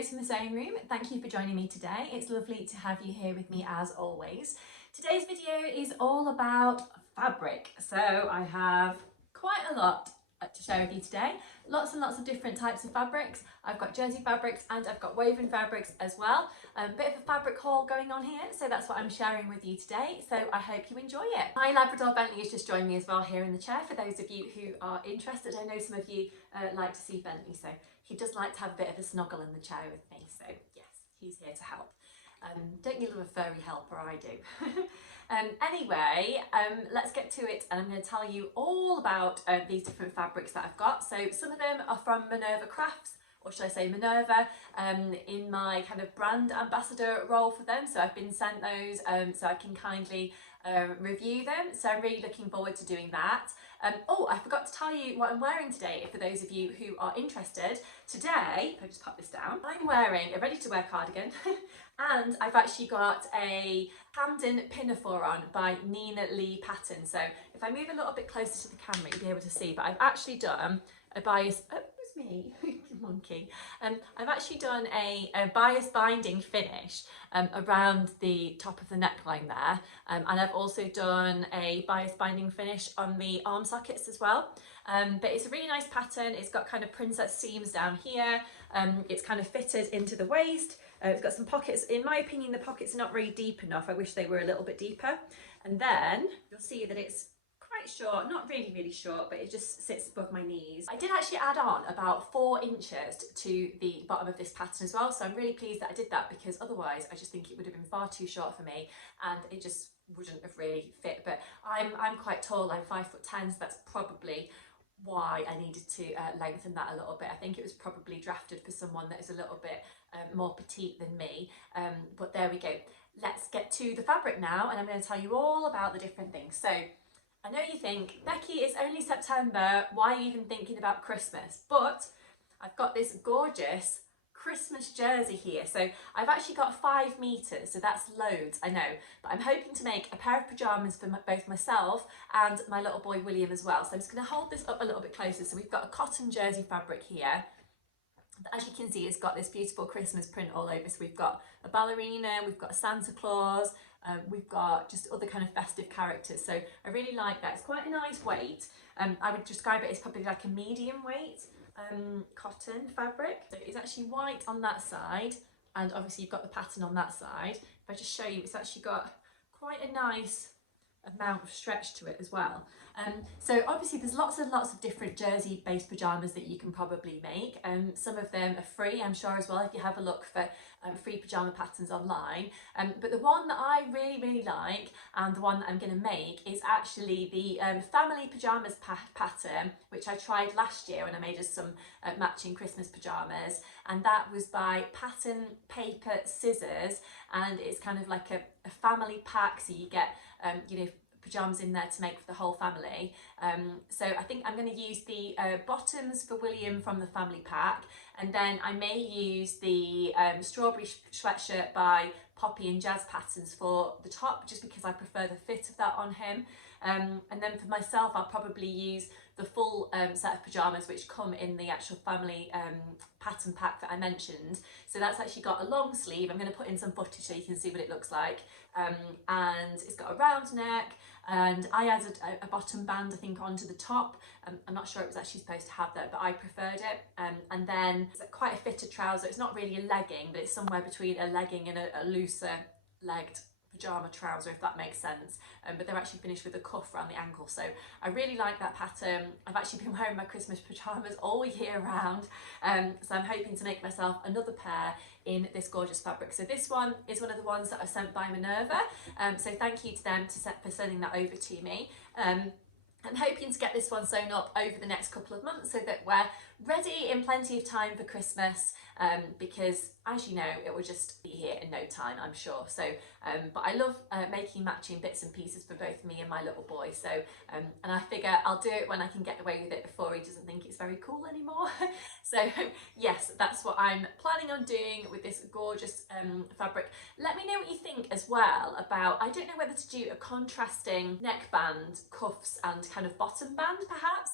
Notes from the Sewing Room. Thank you for joining me today. It's lovely to have you here with me as always. Today's video is all about fabric. So I have quite a lot to share with you today. Lots and lots of different types of fabrics. I've got jersey fabrics and I've got woven fabrics as well. A bit of a fabric haul going on here, so that's what I'm sharing with you today. So I hope you enjoy it. My Labrador Bentley has just joined me as well here in the chair for those of you who are interested. I know some of you like to see Bentley, so he does like to have a bit of a snuggle in the chair with me. So yes, he's here to help. Don't you love a furry helper? I do. Anyway, let's get to it, and I'm going to tell you all about these different fabrics that I've got. So some of them are from Minerva Crafts, or should I say Minerva, in my kind of brand ambassador role for them. So I've been sent those so I can kindly review them. So I'm really looking forward to doing that. Oh, I forgot to tell you what I'm wearing today for those of you who are interested. Today, if I just pop this down, I'm wearing a ready-to-wear cardigan and I've actually got a Camden pinafore on by Nina Lee Patton. So if I move a little bit closer to the camera, you'll be able to see, but I've actually done a bias, oh, it's me, monkey. I've actually done a bias binding finish around the top of the neckline there. And I've also done a bias binding finish on the arm sockets as well. But it's a really nice pattern. It's got kind of princess seams down here. It's kind of fitted into the waist. It's got some pockets. In my opinion, the pockets are not really deep enough. I wish they were a little bit deeper. And then you'll see that it's quite short, not really, really short, but it just sits above my knees. I did actually add on about 4 inches to the bottom of this pattern as well. So I'm really pleased that I did that, because otherwise I just think it would have been far too short for me and it just wouldn't have really fit. But I'm quite tall, I'm 5'10", so that's probably why I needed to lengthen that a little bit. I think it was probably drafted for someone that is a little bit more petite than me, but there we go. Let's get to the fabric now, and I'm going to tell you all about the different things. So I know you think, Becky, it's only September, why are you even thinking about Christmas? But I've got this gorgeous Christmas jersey here. So I've actually got 5 meters, so that's loads, I know, but I'm hoping to make a pair of pajamas for both myself and my little boy William as well. So I'm just going to hold this up a little bit closer. So we've got a cotton jersey fabric here. As you can see, it's got this beautiful Christmas print all over. So we've got a ballerina, we've got a Santa Claus, we've got just other kind of festive characters. So I really like that. It's quite a nice weight. I would describe it as probably like a medium weight cotton fabric. So it's actually white on that side, and obviously you've got the pattern on that side. If I just show you, it's actually got quite a nice amount of stretch to it as well. So obviously there's lots and lots of different jersey based pajamas that you can probably make. Some of them are free, I'm sure, as well, if you have a look for free pajama patterns online. But the one that I really like, and the one that I'm going to make, is actually the family pajamas pattern, which I tried last year when I made us some matching Christmas pajamas, and that was by Pattern Paper Scissors, and it's kind of like a family pack, so you get you know, pajamas in there to make for the whole family. So I think I'm going to use the bottoms for William from the family pack, and then I may use the strawberry sweatshirt by Poppy and Jazz Patterns for the top, just because I prefer the fit of that on him. And then for myself, I'll probably use the full set of pajamas which come in the actual family pattern pack that I mentioned. So that's actually got a long sleeve. I'm going to put in some footage so you can see what it looks like. And it's got a round neck, and I added a bottom band, I think, onto the top. I'm not sure it was actually supposed to have that, but I preferred it. And then it's quite a fitted trouser. It's not really a legging, but it's somewhere between a legging and a looser legged pajama trouser, if that makes sense. But they're actually finished with a cuff around the ankle, so I really like that pattern. I've actually been wearing my Christmas pajamas all year round, so I'm hoping to make myself another pair in this gorgeous fabric. So this one is one of the ones that are sent by Minerva, so thank you to them for sending that over to me. I'm hoping to get this one sewn up over the next couple of months so that we're ready in plenty of time for Christmas, because as you know, it will just be here in no time, I'm sure. So but I love making matching bits and pieces for both me and my little boy, so and I figure I'll do it when I can get away with it before he doesn't think it's very cool anymore. So yes, that's what I'm planning on doing with this gorgeous fabric. Let me know what you think as well about, I don't know whether to do a contrasting neckband, cuffs and kind of bottom band perhaps.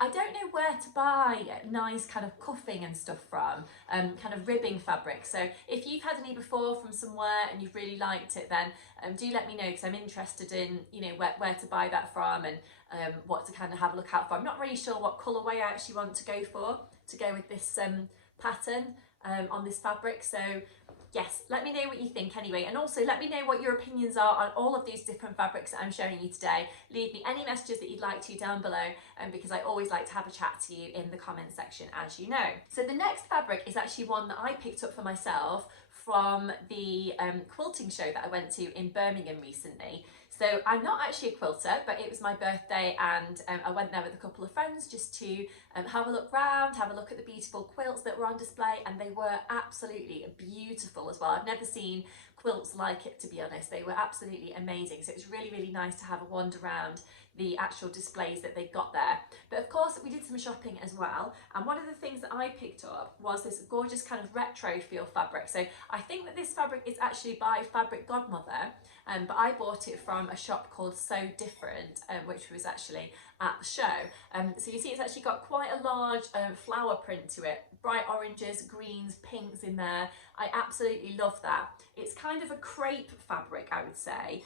I don't know where to buy nice kind of cuffing and stuff from, kind of ribbing fabric. So if you've had any before from somewhere and you've really liked it, then do let me know, because I'm interested in, you know, where to buy that from, and what to kind of have a look out for. I'm not really sure what colourway I actually want to go for to go with this pattern on this fabric. So yes, let me know what you think anyway, and also let me know what your opinions are on all of these different fabrics that I'm showing you today. Leave me any messages that you'd like to down below, because I always like to have a chat to you in the comment section, as you know. So the next fabric is actually one that I picked up for myself from the quilting show that I went to in Birmingham recently. So I'm not actually a quilter, but it was my birthday, and I went there with a couple of friends just to have a look round, have a look at the beautiful quilts that were on display, and they were absolutely beautiful as well. I've never seen quilts like it, to be honest. They were absolutely amazing. So it was really, really nice to have a wander around the actual displays that they got there. But of course we did some shopping as well, and one of the things that I picked up was this gorgeous kind of retro feel fabric. So I think that this fabric is actually by Fabric Godmother, but I bought it from a shop called So Different, which was actually at the show. So you see it's actually got quite a large flower print to it, bright oranges, greens, pinks in there. I absolutely love that. It's kind of a crepe fabric, I would say.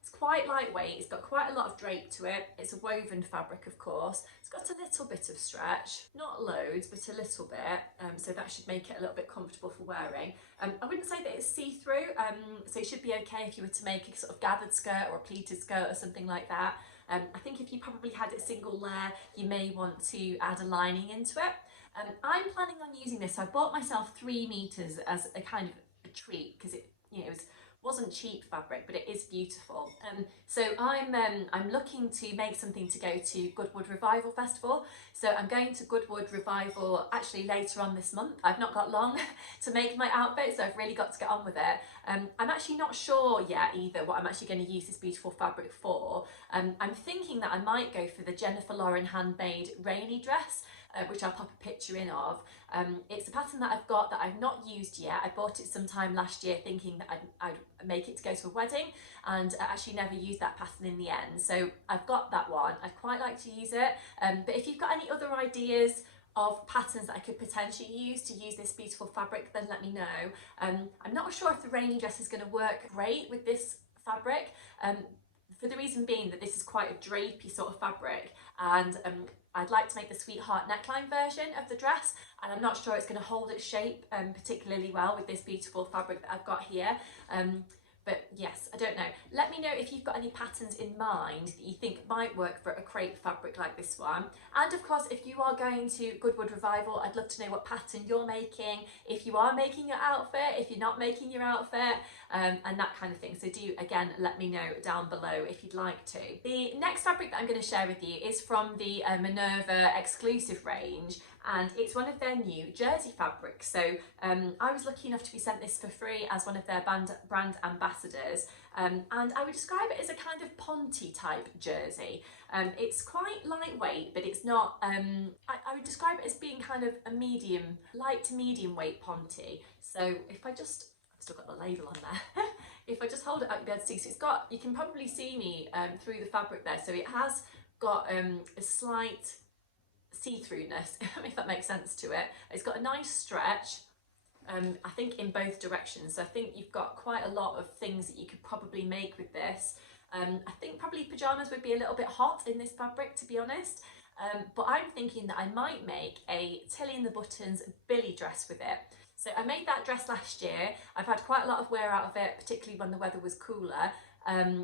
It's quite lightweight, it's got quite a lot of drape to it. It's a woven fabric, of course. It's got a little bit of stretch, not loads, but a little bit, so that should make it a little bit comfortable for wearing. I wouldn't say that it's see-through, so it should be okay if you were to make a sort of gathered skirt or a pleated skirt or something like that. I think if you probably had it single layer, you may want to add a lining into it. I'm planning on using this. So I bought myself 3 meters as a kind of a treat, because it, you know, wasn't cheap fabric, but it is beautiful. So I'm looking to make something to go to Goodwood Revival Festival. So I'm going to Goodwood Revival actually later on this month. I've not got long to make my outfit, so I've really got to get on with it. I'm actually not sure yet either what I'm actually going to use this beautiful fabric for. I'm thinking that I might go for the Jennifer Lauren handmade rainy dress, which I'll pop a picture in of. It's a pattern that I've got that I've not used yet. I bought it sometime last year thinking that I'd make it to go to a wedding, and I actually never used that pattern in the end. So I've got that one. I'd quite like to use it. But if you've got any other ideas of patterns that I could potentially use to use this beautiful fabric, then let me know. I'm not sure if the rainy dress is going to work great with this fabric, for the reason being that this is quite a drapey sort of fabric, and I'd like to make the sweetheart neckline version of the dress, and I'm not sure it's going to hold its shape particularly well with this beautiful fabric that I've got here. But yes, I don't know. Let me know if you've got any patterns in mind that you think might work for a crepe fabric like this one. And of course, if you are going to Goodwood Revival, I'd love to know what pattern you're making, if you are making your outfit, if you're not making your outfit, and that kind of thing. So do, again, let me know down below if you'd like to. The next fabric that I'm going to share with you is from the Minerva exclusive range, and it's one of their new jersey fabrics. So I was lucky enough to be sent this for free as one of their brand ambassadors, and I would describe it as a kind of ponte type jersey. It's quite lightweight, but it's not, I would describe it as being kind of a medium, light to medium weight ponte. So if I just, I've still got the label on there. If I just hold it up, you'll be able to see. So it's got, you can probably see me through the fabric there. So it has got a slight see-throughness, if that makes sense to it. It's got a nice stretch, I think in both directions. So I think you've got quite a lot of things that you could probably make with this. I think probably pyjamas would be a little bit hot in this fabric, to be honest. But I'm thinking that I might make a Tilly and the Buttons Billy dress with it. So I made that dress last year. I've had quite a lot of wear out of it, particularly when the weather was cooler.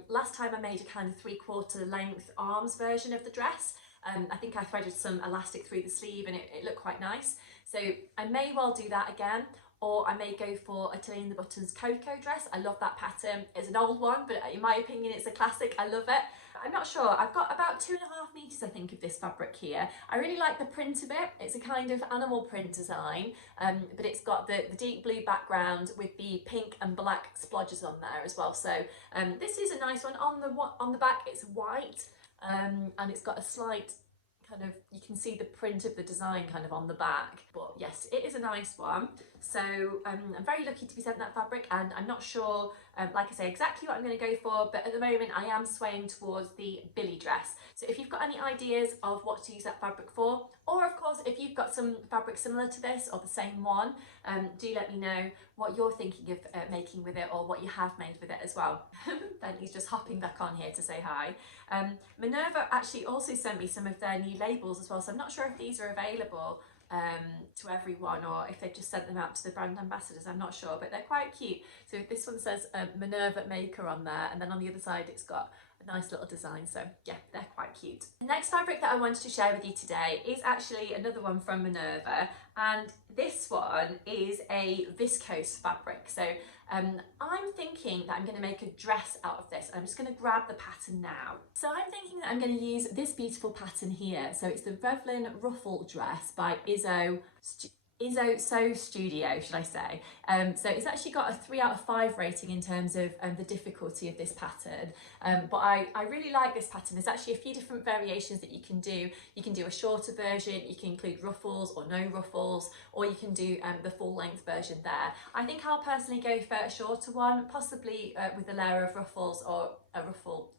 Last time I made a kind of 3/4 length arms version of the dress. I think I threaded some elastic through the sleeve, and it looked quite nice. So I may well do that again, or I may go for a Tilly and the Buttons Cocoa dress. I love that pattern. It's an old one, but in my opinion, it's a classic. I love it. I'm not sure. I've got about 2.5 meters, I think, of this fabric here. I really like the print of it. It's a kind of animal print design, but it's got the deep blue background with the pink and black splodges on there as well. So this is a nice one. On the back, it's white. And it's got a slight kind of, you can see the print of the design kind of on the back, but yes, it is a nice one. So I'm very lucky to be sent that fabric, and I'm not sure, like I say, exactly what I'm going to go for, but at the moment I am swaying towards the Billy dress. So if you've got any ideas of what to use that fabric for, or of course if you've got some fabric similar to this or the same one, do let me know what you're thinking of making with it, or what you have made with it as well. Bentley's just hopping back on here to say hi. Minerva actually also sent me some of their new labels as well, so I'm not sure if these are available to everyone, or if they've just sent them out to the brand ambassadors. I'm not sure, but they're quite cute. So this one says Minerva Maker on there, and then on the other side it's got a nice little design. So yeah, they're quite cute. The next fabric that I wanted to share with you today is actually another one from Minerva, and this one is a viscose fabric. So I'm thinking that I'm going to make a dress out of this. I'm just going to grab the pattern now. So I'm thinking that I'm going to use this beautiful pattern here. So it's the Revlin Ruffle dress by Izzo So Studio, should I say. So it's actually got a 3 out of 5 rating in terms of the difficulty of this pattern. But I really like this pattern. There's actually a few different variations that you can do. You can do a shorter version, you can include ruffles or no ruffles, or you can do the full length version there. I think I'll personally go for a shorter one, possibly with a layer of ruffles or a ruffle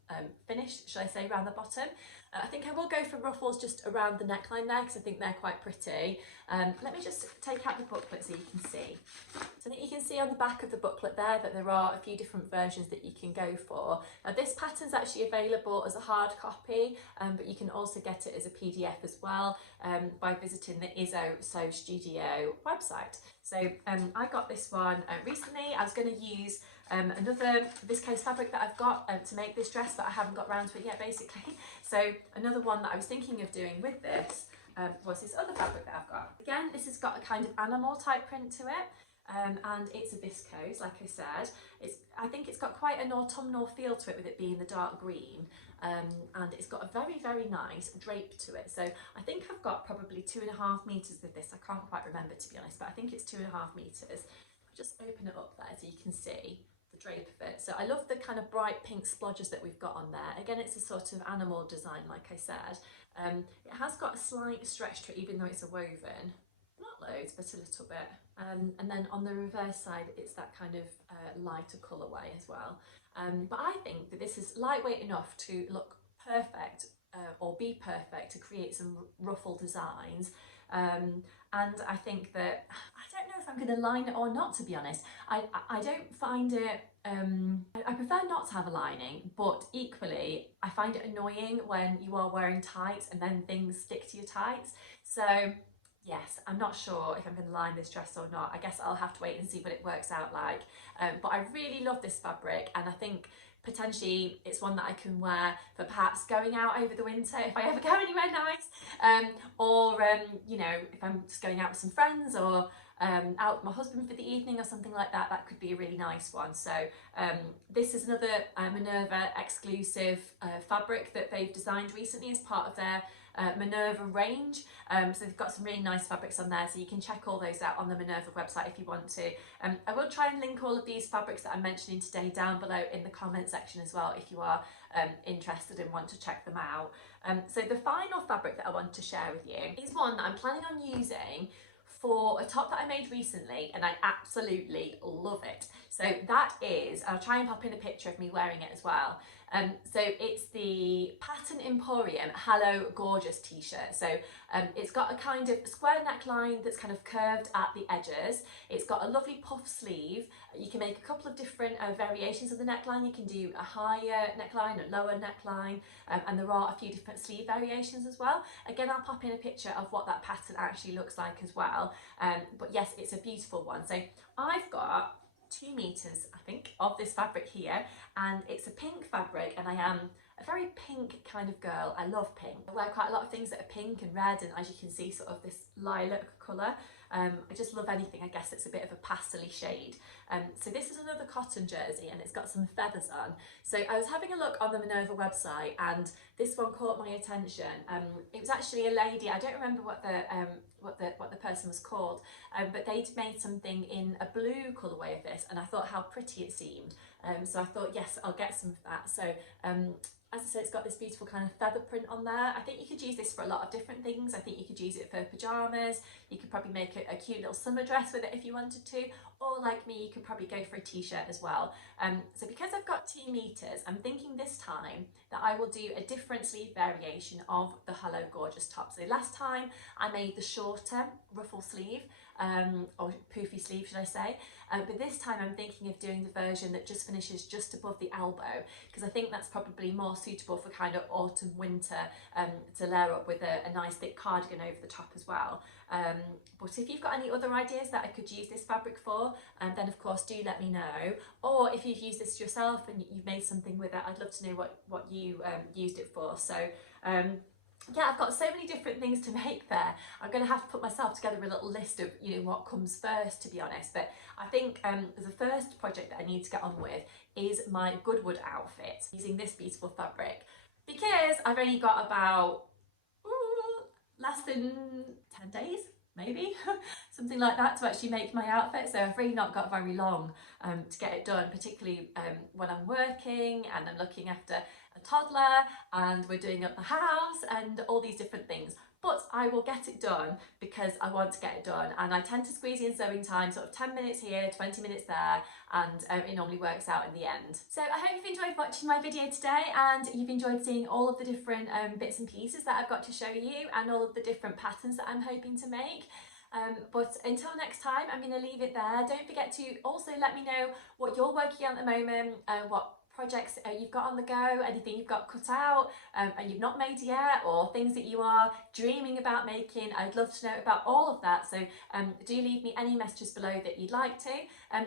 finish, should I say, around the bottom. I think I will go for ruffles just around the neckline there, because I think they're quite pretty. Let me just take out the booklet so you can see. So I think you can see on the back of the booklet there that there are a few different versions that you can go for. Now this pattern's actually available as a hard copy, but you can also get it as a PDF as well by visiting the Izzo So Studio website. So I got this one recently. I was going to use another viscose fabric that I've got to make this dress, but I haven't got round to it yet, basically. So another one that I was thinking of doing with this was this other fabric that I've got. Again, this has got a kind of animal type print to it. And it's a viscose, like I said. I think it's got quite an autumnal feel to it, with it being the dark green, and it's got a very, very nice drape to it. So I think I've got probably 2.5 meters with this. I can't quite remember, to be honest, but I think it's 2.5 meters. I'll just open it up there so you can see the drape of it. So I love the kind of bright pink splodges that we've got on there. Again, it's a sort of animal design, like I said. It has got a slight stretch to it, even though it's a woven. Not loads, but a little bit. And then on the reverse side, it's that kind of lighter colourway as well. But I think that this is lightweight enough to look perfect, or be perfect, to create some ruffle designs. And I think that, I don't know if I'm going to line it or not, to be honest. I don't find it, I prefer not to have a lining, but equally I find it annoying when you are wearing tights and then things stick to your tights. So yes, I'm not sure if I'm going to line this dress or not. I guess I'll have to wait and see what it works out like. But I really love this fabric, and I think potentially it's one that I can wear for perhaps going out over the winter if I ever go anywhere nice, or you know, if I'm just going out with some friends, or out with my husband for the evening or something like that. That could be a really nice one. So this is another Minerva exclusive fabric that they've designed recently as part of their Minerva range. So they've got some really nice fabrics on there, so you can check all those out on the Minerva website if you want to. I will try and link all of these fabrics that I'm mentioning today down below in the comment section as well, if you are interested and want to check them out. So the final fabric that I want to share with you is one that I'm planning on using for a top that I made recently, and I absolutely love it. So that is, I'll try and pop in a picture of me wearing it as well. So it's the Pattern Emporium Hello Gorgeous t-shirt. So it's got a kind of square neckline that's kind of curved at the edges. It's got a lovely puff sleeve. You can make a couple of different variations of the neckline. You can do a higher neckline, a lower neckline, and there are a few different sleeve variations as well. Again, I'll pop in a picture of what that pattern actually looks like as well. But yes, it's a beautiful one. So I've got 2 meters, I think, of this fabric here, and it's a pink fabric, and I am a very pink kind of girl. I love pink. I wear quite a lot of things that are pink and red, and as you can see, sort of this lilac colour. I just love anything, I guess, it's a bit of a pastel-y shade. So this is another cotton jersey, and it's got some feathers on. So I was having a look on the Minerva website, and this one caught my attention. It was actually a lady, I don't remember what the person was called, but they'd made something in a blue colourway of this, and I thought how pretty it seemed. So I thought, yes, I'll get some of that. So as I said, it's got this beautiful kind of feather print on there. I think you could use this for a lot of different things. I think you could use it for pyjamas. You could probably make a cute little summer dress with it if you wanted to. Or like me, you could probably go for a t-shirt as well. So because I've got 2 meters, I'm thinking this time that I will do a different sleeve variation of the Hello Gorgeous top. So last time I made the shorter ruffle sleeve, or poofy sleeve should I say, but this time I'm thinking of doing the version that just finishes just above the elbow, because I think that's probably more suitable for kind of autumn winter, to layer up with a nice thick cardigan over the top as well. But if you've got any other ideas that I could use this fabric for, then of course do let me know. Or if you've used this yourself and you've made something with it, I'd love to know what you used it for. So yeah, I've got so many different things to make there. I'm going to have to put myself together a little list of, you know, what comes first, to be honest. But I think the first project that I need to get on with is my Goodwood outfit using this beautiful fabric, because I've only got about less than 10 days, maybe, something like that, to actually make my outfit. So I've really not got very long to get it done, particularly when I'm working and I'm looking after a toddler and we're doing up the house and all these different things. But I will get it done because I want to get it done, and I tend to squeeze in sewing time, sort of 10 minutes here, 20 minutes there, and it normally works out in the end. So I hope you've enjoyed watching my video today and you've enjoyed seeing all of the different bits and pieces that I've got to show you and all of the different patterns that I'm hoping to make. But until next time, I'm going to leave it there. Don't forget to also let me know what you're working on at the moment, what projects you've got on the go, anything you've got cut out and you've not made yet, or things that you are dreaming about making. I'd love to know about all of that, so do leave me any messages below that you'd like to.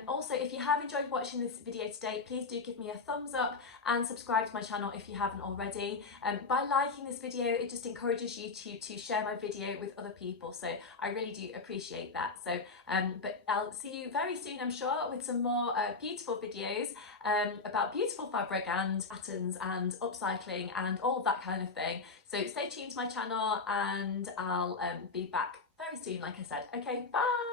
Also, if you have enjoyed watching this video today, please do give me a thumbs up and subscribe to my channel if you haven't already. By liking this video, it just encourages YouTube to share my video with other people, so I really do appreciate that. So but I'll see you very soon, I'm sure, with some more beautiful videos about beautiful fabric and patterns and upcycling and all of that kind of thing. So stay tuned to my channel and I'll be back very soon, like I said. Okay, bye!